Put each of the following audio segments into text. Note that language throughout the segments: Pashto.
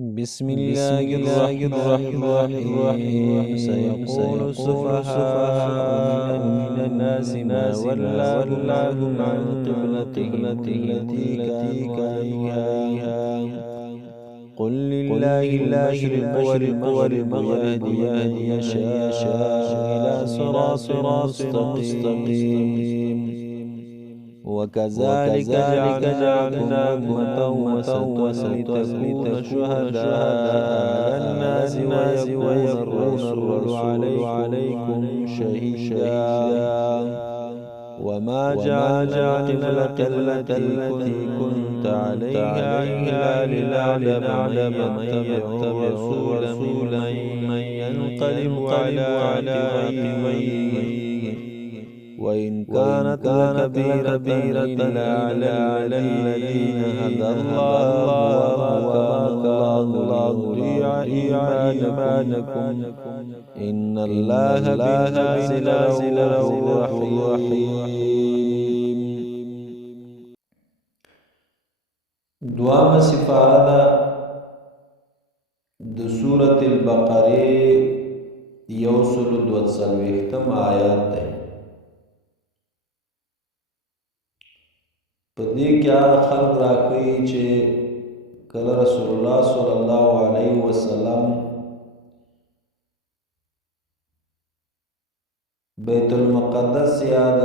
بسم الله الرحمن الرحيم سيقول السفهاء من الناس ما ولاهم عن قبلتهم التي كانوا عليها قل لله المشرق والمغرب يهدي من يشاء إلى صراط مستقيم وكذلك جعلناكم أمة وسطا لتكونوا شهداء على الناس ويكون الرسول عليكم شهيدا وما جعلنا القبلة التي كنت عليها إلا لنعلم من يتبع الرسول ممن ينقلب على عقبيه وإن كانت لكبيرة إلا على الذين هدى الله وما كان الله ليضيع إيمانكم إن الله بالناس لرؤوف رحيم. دوام سفاره د سورة البقره یوسل دوتسلویختم آیات ده. پدې کې هغه خلق راکوي چې کله رسول الله صلی الله علیه وسلم بیت المقدس یا د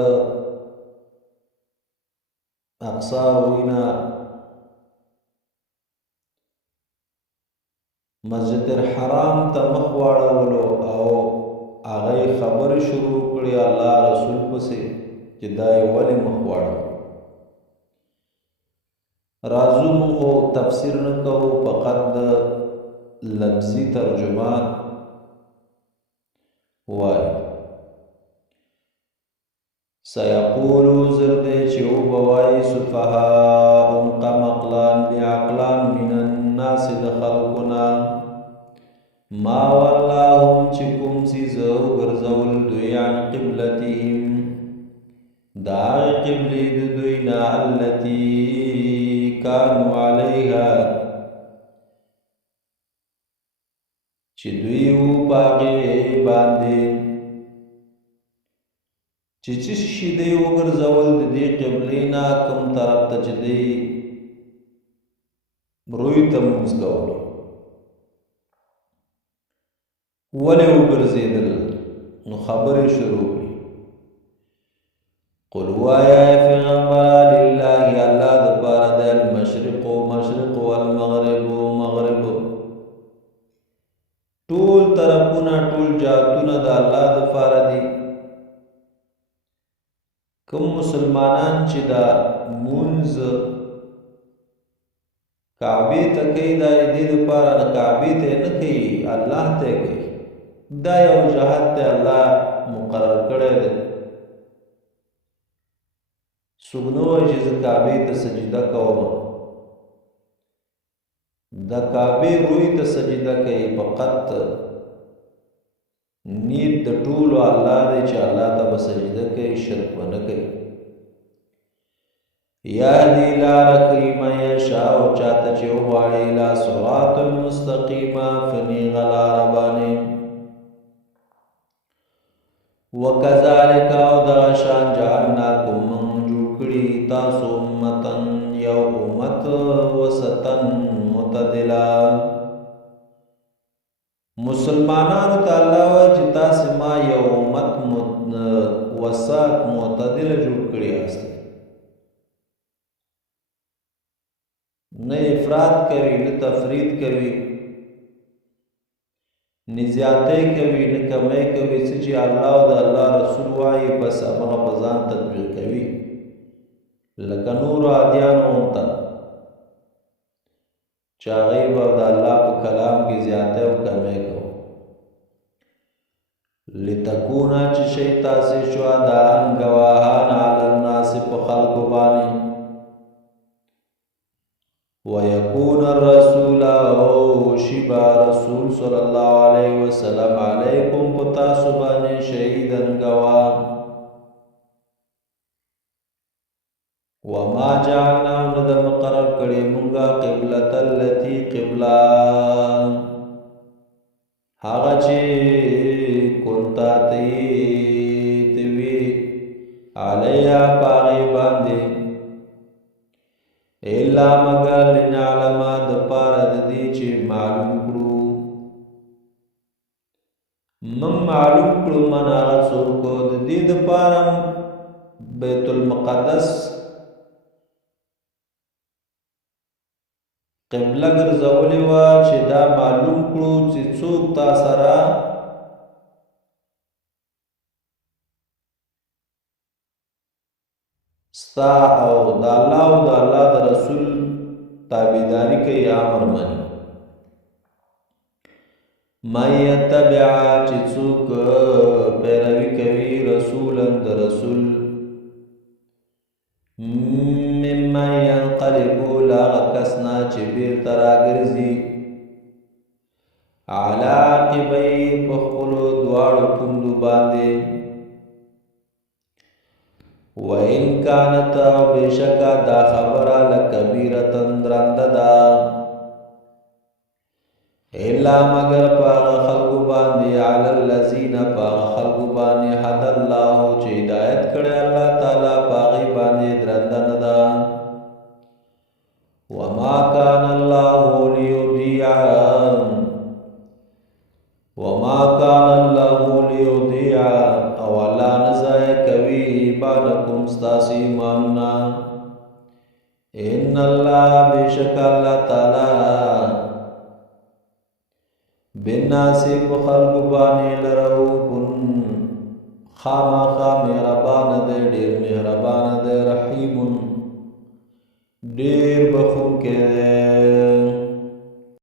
اقصی وینا مسجد الحرام ته مخ واړولو او هغه خبرې شروع کړې الله رسول پسې چې دا یې ولې مخ واړو. راځو موږ تفسیر نه کوو، فقط د لفظي ترجمه وایو. سیقولو زرده چې وبوایي سفهاء قمقلان بعقلان من الناس د خلقنا ما ولاهم چې کوم څیز وګرځول دوی عن قبلتهم دا قبلې د دوی نه التي كانوا عليها چې دوی و باغې باندې چې شي دی وګرځول د دې قبلې نه کوم طرف ته چې دی روی ته مونځ کولو ولې وګرځېدل نو خبرې شروع کړي. قل وایا پیغمبر لله الله د پاره د المشرق والمغرب ټول طرفونه ټول جهتونه د الله د پاره دي. کوم مسلمانان چې دا مونځ کعبه ته کوي دا دې لپاره کعبه ته نه کوي الله ته کوي. دا یو جهت ته الله مقرر کړی دی. سګنو چې کعبه ته سجده کوم د کعبه روی ته سجده کوي فقط نیت د ټولو الله دی چې الله ته سجده کوي، شرک ونه کوي. یهدی لار کوي من یشاء چاته چې وغواړي الی صراط مستقیم فنیغ لار باندې. وکذالک او دغه شان جعلناکم کړي تاسو امتن یو امت وسطن معتدلا. مسلمانانو ته الله وایي چې تاسو ما یو امت وسط معتدل جوړ کړی یاست. نه افراط کوي نه تفرید کوي نه زیاتې کوي نه کمې کوي. چې الله او د الله رسول وایي بس هغه په ځان تطبیق کوي لکه نور عادیانو ته چې هغوی به د الله په کلام کې زیاتی او کمی کوو. لتکونه چې شئ تاسې شهداء ګواهان علی الناس په خلکو باندې ویکون الرسول او شي به رسول صلی الله علیه وسلم علیکم په تاسو باندې شهیدن ګواه. وما جعلنا ند مقرر کړي مونږه قبلة التي قبلا هغه چې كنتا تیوي علیا پاغي باندې الا مگر لنعلم د پاره د دې چې معلوم کړو من معلوم کړو من هغه څوک د دې د پاره بیت المقدس قبله ګرځولې وه چې دا معلوم کړو چې څوک تا سره ستا او د الله او د الله د رسول تابعداري کوي امر مني من یتبع چې څوک پیروي کوي رسولا د رسول ممن ينقلب لاغ کسنا چې بیرته راګرځي علی عقبیه په خپلو دواړو پوندو باندې وَإِنْ كَانَتْ بِشَكَّ دا خبره لَكَبِيرَةً درنده ده الا مگر پاغه خلقو باندې علی الذین پاغه خلقو باندې حد الله چې ہدایت کړي الله تعالی پاغه باندې درنده نه ده وما كان الله ليضيع او الله نزای کوي ایمانکم ستاسو ایماننا ان الله بشک الله تعالی بالناس خلق باندې لرؤفن خامخا مهربان دی ډیر مهربان دی رحیم ډیر بخښونکی دی